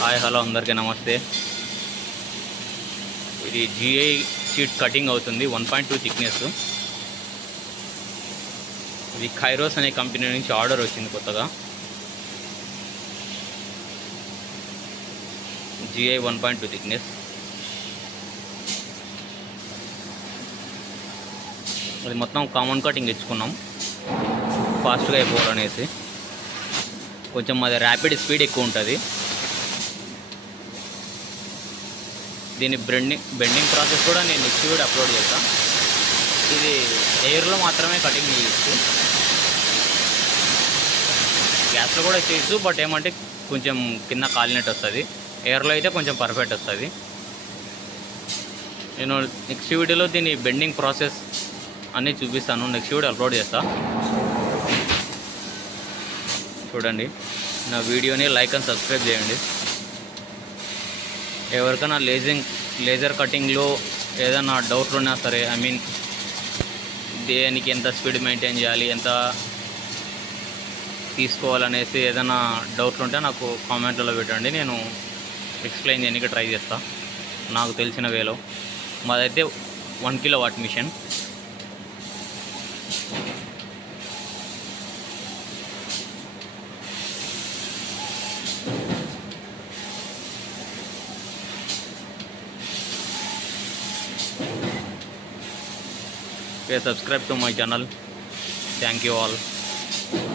Hi hello అందరికీ నమస్తే. ఇది జిఐ షీట్ కటింగ్ అవుతుంది 1.2 థిక్నెస్. ఇది ఖైరోస్ అనే కంపెనీ నుంచి ఆర్డర్ వచ్చింది కొత్తగా. GI 1.2 thickness. అది మొత్తం కామన్ కటింగ్ తెచ్చుకున్నాం ఫాస్ట్గా అయిపోవాలనేసి. కొంచెం అది ర్యాపిడ్ స్పీడ్ ఎక్కువ ఉంటుంది. దీని బెండింగ్ ప్రాసెస్ కూడా నేను నెక్స్ట్ వీడియో అప్లోడ్ చేస్తాను. ఇది ఎయిర్లో మాత్రమే కటింగ్ చేయొచ్చు, గ్యాస్లో కూడా చేయొచ్చు. బట్ ఏమంటే కొంచెం కింద కాలినట్టు వస్తుంది. ఎయిర్లో అయితే కొంచెం పర్ఫెక్ట్ వస్తుంది. నేను నెక్స్ట్ వీడియోలో దీని బెండింగ్ ప్రాసెస్ అన్నీ చూపిస్తాను. నెక్స్ట్ వీడియో అప్లోడ్ చేస్తా, చూడండి. నా వీడియోని లైక్ అండ్ సబ్స్క్రైబ్ చేయండి. ఎవరికైనా లేజర్ కటింగ్లో ఏదైనా డౌట్లు ఉన్నా సరే, ఐ మీన్ దేనికి ఎంత స్పీడ్ మెయింటైన్ చేయాలి, ఎంత తీసుకోవాలనేసి ఏదైనా డౌట్లు ఉంటే నాకు కామెంట్లలో పెట్టండి. నేను ఎక్స్ప్లెయిన్ చేయడానికి ట్రై చేస్తా నాకు తెలిసిన వేలో. మాదైతే 1 kilowatt machine. Please subscribe to my channel. Thank you all.